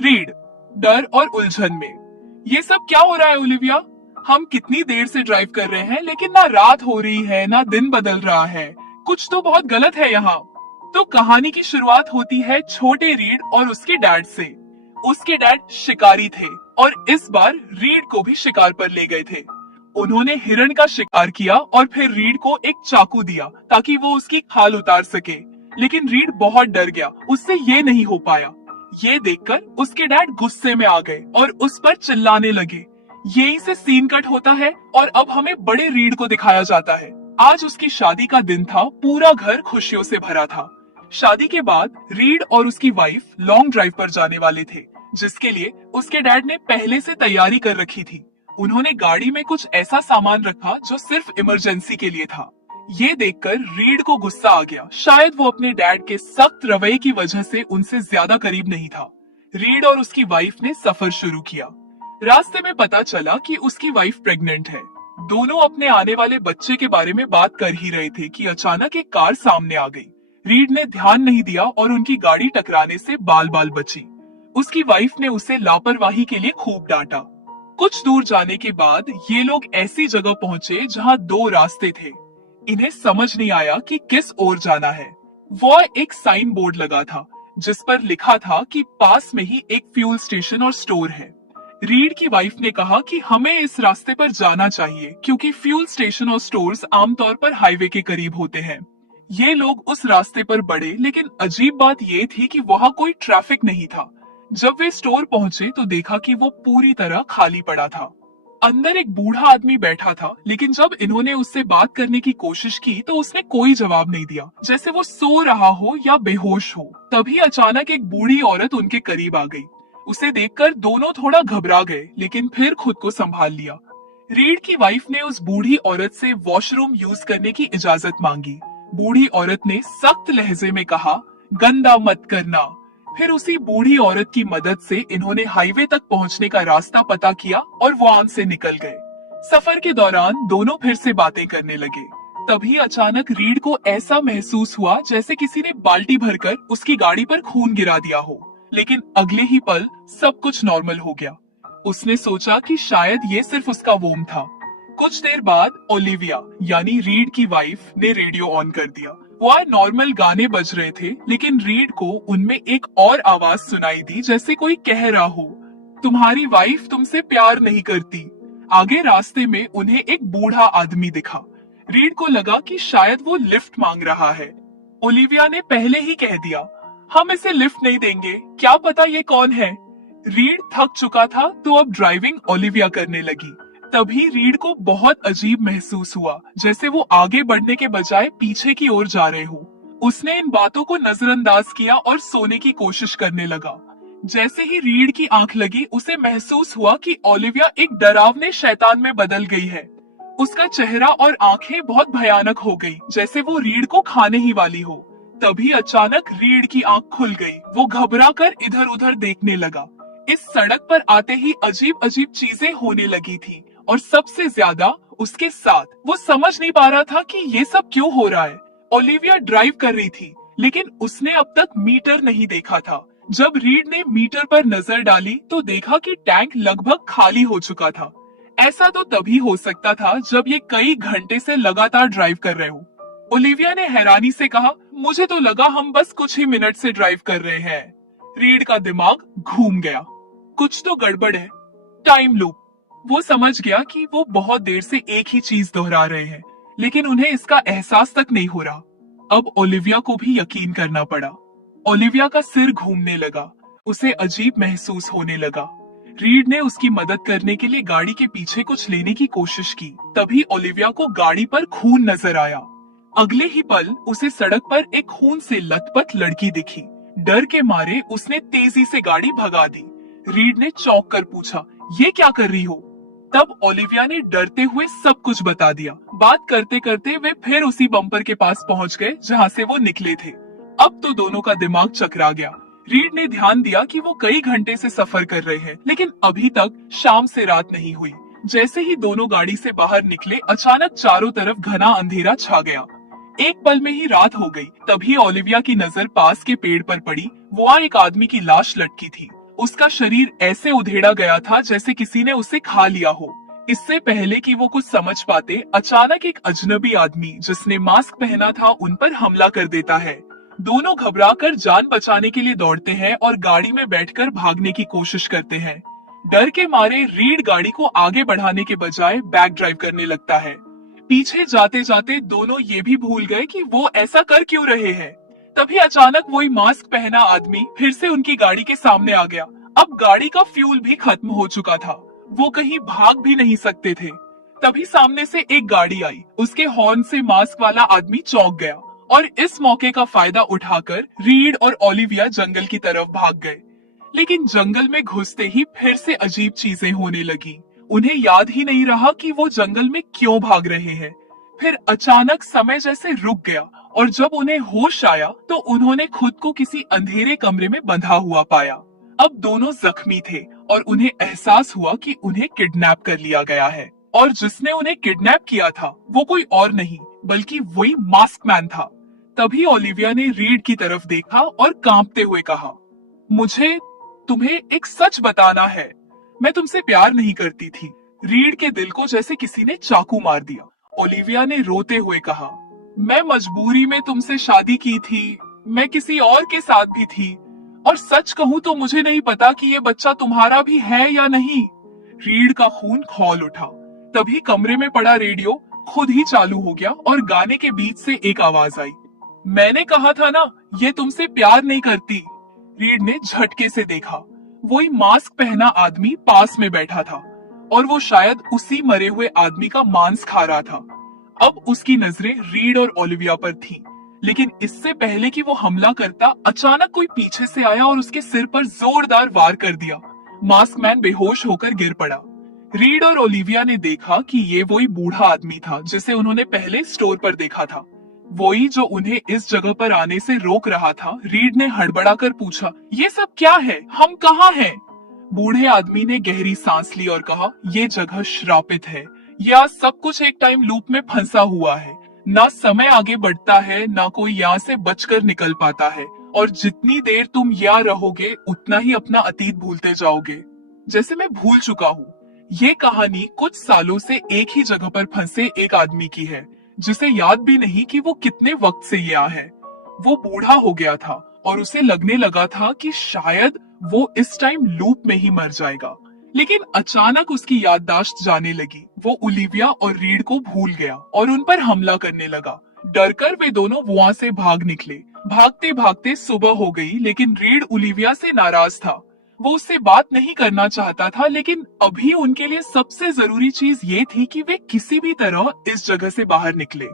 Read डर और उलझन में। ये सब क्या हो रहा है ओलिविया? हम कितनी देर से ड्राइव कर रहे हैं लेकिन ना रात हो रही है ना दिन बदल रहा है। कुछ तो बहुत गलत है यहाँ। तो कहानी की शुरुआत होती है छोटे रीड और उसके डैड से। उसके डैड शिकारी थे और इस बार रीड को भी शिकार पर ले गए थे। उन्होंने हिरण का शिकार किया और फिर रीड को एक चाकू दिया ताकि वो उसकी खाल उतार सके। लेकिन रीड बहुत डर गया, उससे ये नहीं हो पाया। ये देखकर उसके डैड गुस्से में आ गए और उस पर चिल्लाने लगे। यहीं से सीन कट होता है और अब हमें बड़े रीड को दिखाया जाता है। आज उसकी शादी का दिन था, पूरा घर खुशियों से भरा था। शादी के बाद रीड और उसकी वाइफ लॉन्ग ड्राइव पर जाने वाले थे, जिसके लिए उसके डैड ने पहले से तैयारी कर रखी थी। उन्होंने गाड़ी में कुछ ऐसा सामान रखा जो सिर्फ इमरजेंसी के लिए था। ये देखकर रीड को गुस्सा आ गया। शायद वो अपने डैड के सख्त रवैये की वजह से उनसे ज्यादा करीब नहीं था। रीड और उसकी वाइफ ने सफर शुरू किया। रास्ते में पता चला कि उसकी वाइफ प्रेग्नेंट है। दोनों अपने आने वाले बच्चे के बारे में बात कर ही रहे थे कि अचानक एक कार सामने आ गई। रीड ने ध्यान नहीं दिया और उनकी गाड़ी टकराने से बाल बाल बची। उसकी वाइफ ने उसे लापरवाही के लिए खूब डांटा। कुछ दूर जाने के बाद ये लोग ऐसी जगह पहुंचे जहां दो रास्ते थे। इन्हें समझ नहीं आया कि किस ओर जाना है। वो एक साइन बोर्ड लगा था जिस पर लिखा था कि पास में ही एक फ्यूल स्टेशन और स्टोर है। रीड की वाइफ ने कहा कि हमें इस रास्ते पर जाना चाहिए क्योंकि फ्यूल स्टेशन और स्टोर्स आमतौर पर हाईवे के करीब होते हैं। ये लोग उस रास्ते पर बढ़े, लेकिन अजीब बात ये थी कि वहाँ कोई ट्रैफिक नहीं था। जब वे स्टोर पहुंचे तो देखा कि वो पूरी तरह खाली पड़ा था। अंदर एक बूढ़ा आदमी बैठा था, लेकिन जब इन्होंने उससे बात करने की कोशिश की तो उसने कोई जवाब नहीं दिया, जैसे वो सो रहा हो या बेहोश हो। तभी अचानक एक बूढ़ी औरत उनके करीब आ गई। उसे देखकर दोनों थोड़ा घबरा गए, लेकिन फिर खुद को संभाल लिया। रीड की वाइफ ने उस बूढ़ी औरत से वॉशरूम यूज करने की इजाजत मांगी। बूढ़ी औरत ने सख्त लहजे में कहा, गंदा मत करना। फिर उसी बूढ़ी औरत की मदद से इन्होंने हाईवे तक पहुंचने का रास्ता पता किया और वहां से निकल गए। सफर के दौरान दोनों फिर से बातें करने लगे। तभी अचानक रीड को ऐसा महसूस हुआ जैसे किसी ने बाल्टी भरकर उसकी गाड़ी पर खून गिरा दिया हो। लेकिन अगले ही पल सब कुछ नॉर्मल हो गया। उसने सोचा कि शायद ये सिर्फ उसका वोम था। कुछ देर बाद ओलिविया यानी रीड की वाइफ ने रेडियो ऑन कर दिया। वह नॉर्मल गाने बज रहे थे, लेकिन रीड को उनमें एक और आवाज सुनाई दी, जैसे कोई कह रहा हो, तुम्हारी वाइफ तुमसे प्यार नहीं करती। आगे रास्ते में उन्हें एक बूढ़ा आदमी दिखा। रीड को लगा कि शायद वो लिफ्ट मांग रहा है। ओलिविया ने पहले ही कह दिया, हम इसे लिफ्ट नहीं देंगे, क्या पता ये कौन है। रीड थक चुका था तो अब ड्राइविंग ओलिविया करने लगी। तभी रीड को बहुत अजीब महसूस हुआ, जैसे वो आगे बढ़ने के बजाय पीछे की ओर जा रहे हो। उसने इन बातों को नजरअंदाज किया और सोने की कोशिश करने लगा। जैसे ही रीड की आंख लगी, उसे महसूस हुआ कि ओलिविया एक डरावने शैतान में बदल गई है। उसका चेहरा और आंखें बहुत भयानक हो गई, जैसे वो रीड को खाने ही वाली हो। तभी अचानक रीड की आंख खुल गई। वो घबरा कर इधर उधर देखने लगा। इस सड़क पर आते ही अजीब अजीब चीजें होने लगी थी, और सबसे ज्यादा उसके साथ। वो समझ नहीं पा रहा था कि ये सब क्यों हो रहा है। ओलिविया ड्राइव कर रही थी, लेकिन उसने अब तक मीटर नहीं देखा था। जब रीड ने मीटर पर नजर डाली तो देखा कि टैंक लगभग खाली हो चुका था। ऐसा तो तभी हो सकता था जब ये कई घंटे से लगातार ड्राइव कर रहे हो। ओलिविया ने हैरानी से कहा, मुझे तो लगा हम बस कुछ ही मिनट से ड्राइव कर रहे हैं। रीड का दिमाग घूम गया। कुछ तो गड़बड़ है। Time loop. वो समझ गया कि वो बहुत देर से एक ही चीज दोहरा रहे हैं, लेकिन उन्हें इसका एहसास तक नहीं हो रहा। अब ओलिविया को भी यकीन करना पड़ा। ओलिविया का सिर घूमने लगा, उसे अजीब महसूस होने लगा। रीड ने उसकी मदद करने के लिए गाड़ी के पीछे कुछ लेने की कोशिश की। तभी ओलिविया को गाड़ी पर खून नजर आया। अगले ही पल उसे सड़क पर एक खून से लथपथ लड़की दिखी। डर के मारे उसने तेजी से गाड़ी भगा दी। रीड ने चौंक कर पूछा, ये क्या कर रही हो? तब ओलिविया ने डरते हुए सब कुछ बता दिया। बात करते करते वे फिर उसी बम्पर के पास पहुंच गए जहां से वो निकले थे। अब तो दोनों का दिमाग चकरा गया। रीड ने ध्यान दिया कि वो कई घंटे से सफर कर रहे हैं, लेकिन अभी तक शाम से रात नहीं हुई। जैसे ही दोनों गाड़ी से बाहर निकले, अचानक चारों तरफ घना अंधेरा छा गया। एक पल में ही रात हो गई। तभी ओलिविया की नजर पास के पेड़ पर पड़ी। वहाँ एक आदमी की लाश लटकी थी। उसका शरीर ऐसे उधेड़ा गया था जैसे किसी ने उसे खा लिया हो। इससे पहले कि वो कुछ समझ पाते, अचानक एक अजनबी आदमी जिसने मास्क पहना था उन पर हमला कर देता है। दोनों घबराकर जान बचाने के लिए दौड़ते हैं और गाड़ी में बैठकर भागने की कोशिश करते हैं। डर के मारे रीड गाड़ी को आगे बढ़ाने के बजाय बैक ड्राइव करने लगता है। पीछे जाते जाते दोनों ये भी भूल गए कि वो ऐसा कर क्यों रहे हैं। तभी अचानक वही मास्क पहना आदमी फिर से उनकी गाड़ी के सामने आ गया। अब गाड़ी का फ्यूल भी खत्म हो चुका था, वो कहीं भाग भी नहीं सकते थे। तभी सामने से एक गाड़ी आई। उसके हॉर्न से मास्क वाला आदमी चौंक गया और इस मौके का फायदा उठाकर रीड और ओलिविया जंगल की तरफ भाग गए। लेकिन जंगल में घुसते ही फिर से अजीब चीजें होने लगी। उन्हें याद ही नहीं रहा कि वो जंगल में क्यों भाग रहे हैं। फिर अचानक समय जैसे रुक गया और जब उन्हें होश आया तो उन्होंने खुद को किसी अंधेरे कमरे में बंधा हुआ पाया। अब दोनों जख्मी थे और उन्हें एहसास हुआ कि उन्हें किडनैप कर लिया गया है और जिसने उन्हें किडनैप किया था वो कोई और नहीं बल्कि वही मास्क मैन था। तभी ओलिविया ने रीड की तरफ देखा और कांपते हुए कहा, मुझे तुम्हें एक सच बताना है, मैं तुमसे प्यार नहीं करती थी। रीड के दिल को जैसे किसी ने चाकू मार दिया। ओलिविया ने रोते हुए कहा, मैं मजबूरी में तुमसे शादी की थी, मैं किसी और के साथ भी थी और सच कहूँ तो मुझे नहीं पता कि ये बच्चा तुम्हारा भी है या नहीं। रीड का खून खौल उठा। तभी कमरे में पड़ा रेडियो खुद ही चालू हो गया और गाने के बीच से एक आवाज आई, मैंने कहा था ना ये तुमसे प्यार नहीं करती। रीड ने झटके से देखा, वही मास्क पहना आदमी पास में बैठा था और वो शायद उसी मरे हुए आदमी का मांस खा रहा था। अब उसकी नजरें रीड और ओलिविया पर थीं, लेकिन इससे पहले कि वो हमला करता, अचानक कोई पीछे से आया और उसके सिर पर जोरदार वार कर दिया। मास्क मैन बेहोश होकर गिर पड़ा। रीड और ओलिविया ने देखा कि ये वही बूढ़ा आदमी था जिसे उन्होंने पहले स्टोर पर देखा था, वही जो उन्हें इस जगह पर आने से रोक रहा था। रीड ने हड़बड़ाकर पूछा, ये सब क्या है, हम कहाँ हैं? बूढ़े आदमी ने गहरी सांस ली और कहा, ये जगह श्रापित है, यह सब कुछ एक टाइम लूप में फंसा हुआ है। ना समय आगे बढ़ता है, ना कोई यहाँ से बचकर निकल पाता है और जितनी देर तुम यहाँ रहोगे उतना ही अपना अतीत भूलते जाओगे, जैसे मैं भूल चुका हूँ। ये कहानी कुछ सालों से एक ही जगह पर फंसे एक आदमी की है जिसे याद भी नहीं कि वो कितने वक्त से यहाँ है। वो बूढ़ा हो गया था और उसे लगने लगा था कि शायद वो इस टाइम लूप में ही मर जाएगा, लेकिन अचानक उसकी याददाश्त जाने लगी। वो ओलिविया और रीड को भूल गया और उन पर हमला करने लगा। डरकर वे दोनों वहाँ से भाग निकले। भागते भागते सुबह हो गई, लेकिन रीड ओलिविया से नाराज था। वो उससे बात नहीं करना चाहता था, लेकिन अभी उनके लिए सबसे जरूरी चीज ये थी कि वे किसी भी तरह इस जगह से बाहर निकले।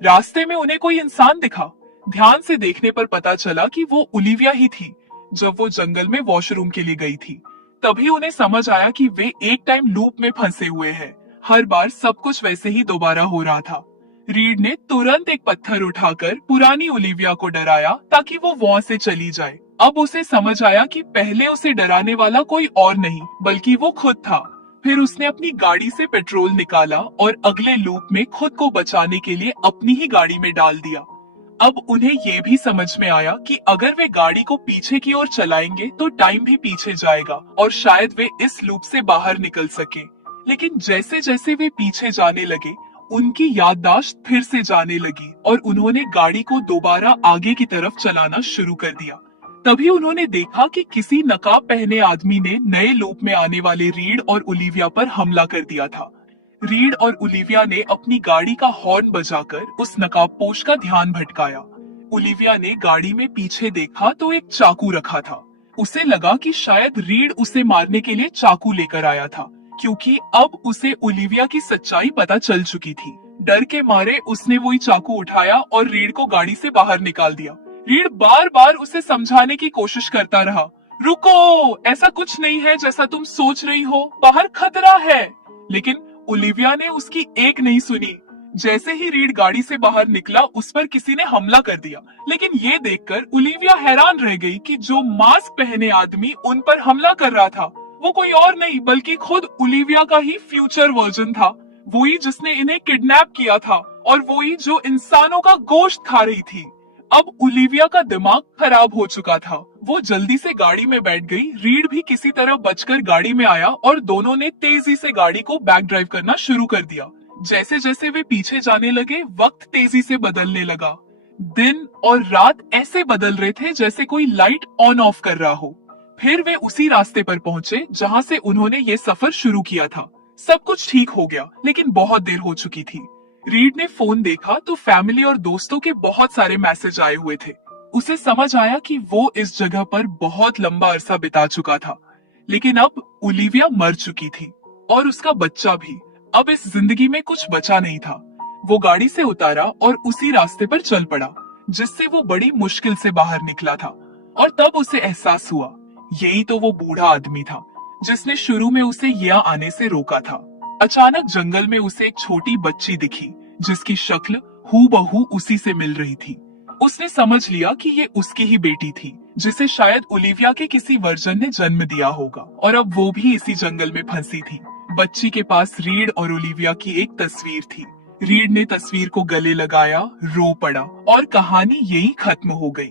रास्ते में उन्हें कोई इंसान दिखा। ध्यान से देखने पर पता चला कि वो ओलिविया ही थी जब वो जंगल में वॉशरूम के लिए गई थी। तभी उन्हें समझ आया कि वे एक टाइम लूप में फंसे हुए हैं। हर बार सब कुछ वैसे ही दोबारा हो रहा था। रीड ने तुरंत एक पत्थर उठाकर पुरानी ओलिविया को डराया ताकि वो वहां से चली जाए। अब उसे समझ आया कि पहले उसे डराने वाला कोई और नहीं बल्कि वो खुद था। फिर उसने अपनी गाड़ी से पेट्रोल निकाला और अगले लूप में खुद को बचाने के लिए अपनी ही गाड़ी में डाल दिया। अब उन्हें ये भी समझ में आया कि अगर वे गाड़ी को पीछे की ओर चलाएंगे तो टाइम भी पीछे जाएगा और शायद वे इस लूप से बाहर निकल सके। लेकिन जैसे जैसे वे पीछे जाने लगे, उनकी याददाश्त फिर से जाने लगी और उन्होंने गाड़ी को दोबारा आगे की तरफ चलाना शुरू कर दिया। तभी उन्होंने देखा कि किसी नकाब पहने आदमी ने नए लूप में आने वाले रीड और ओलिविया पर हमला कर दिया था। रीड और ओलिविया ने अपनी गाड़ी का हॉर्न बजाकर उस नकाबपोश का ध्यान भटकाया। ओलिविया ने गाड़ी में पीछे देखा तो एक चाकू रखा था। उसे लगा कि शायद रीड उसे मारने के लिए चाकू लेकर आया था, क्योंकि अब उसे ओलिविया की सच्चाई पता चल चुकी थी। डर के मारे उसने वही चाकू उठाया और रीड को गाड़ी से बाहर निकाल दिया। रीड बार बार उसे समझाने की कोशिश करता रहा, रुको, ऐसा कुछ नहीं है जैसा तुम सोच रही हो, बाहर खतरा है। लेकिन ओलिविया ने उसकी एक नहीं सुनी। जैसे ही रीड गाड़ी से बाहर निकला, उस पर किसी ने हमला कर दिया। लेकिन ये देखकर ओलिविया हैरान रह गई कि जो मास्क पहने आदमी उन पर हमला कर रहा था वो कोई और नहीं बल्कि खुद ओलिविया का ही फ्यूचर वर्जन था। वही जिसने इन्हें किडनैप किया था और वही जो इंसानों का गोश्त खा रही थी। अब ओलिविया का दिमाग खराब हो चुका था। वो जल्दी से गाड़ी में बैठ गई। रीड भी किसी तरह बचकर गाड़ी में आया और दोनों ने तेजी से गाड़ी को बैक ड्राइव करना शुरू कर दिया। जैसे जैसे वे पीछे जाने लगे, वक्त तेजी से बदलने लगा। दिन और रात ऐसे बदल रहे थे जैसे कोई लाइट ऑन ऑफ कर रहा हो। फिर वे उसी रास्ते पर पहुंचे जहां से उन्होंने ये सफर शुरू किया था। सब कुछ ठीक हो गया, लेकिन बहुत देर हो चुकी थी। रीड ने फोन देखा तो फैमिली और दोस्तों के बहुत सारे मैसेज आए हुए थे। उसे समझ आया कि वो इस जगह पर बहुत लंबा अरसा बिता चुका था, लेकिन अब ओलिविया मर चुकी थी और उसका बच्चा भी। अब इस जिंदगी में कुछ बचा नहीं था। वो गाड़ी से उतारा और उसी रास्ते पर चल पड़ा जिससे वो बड़ी मुश्किल से बाहर निकला था। और तब उसे एहसास हुआ, यही तो वो बूढ़ा आदमी था जिसने शुरू में उसे यहाँ आने से रोका था। अचानक जंगल में उसे एक छोटी बच्ची दिखी जिसकी शक्ल हूबहू उसी से मिल रही थी। उसने समझ लिया कि ये उसकी ही बेटी थी जिसे शायद ओलिविया के किसी वर्जन ने जन्म दिया होगा, और अब वो भी इसी जंगल में फंसी थी। बच्ची के पास रीड और ओलिविया की एक तस्वीर थी। रीड ने तस्वीर को गले लगाया, रो पड़ा और कहानी यही खत्म हो गई।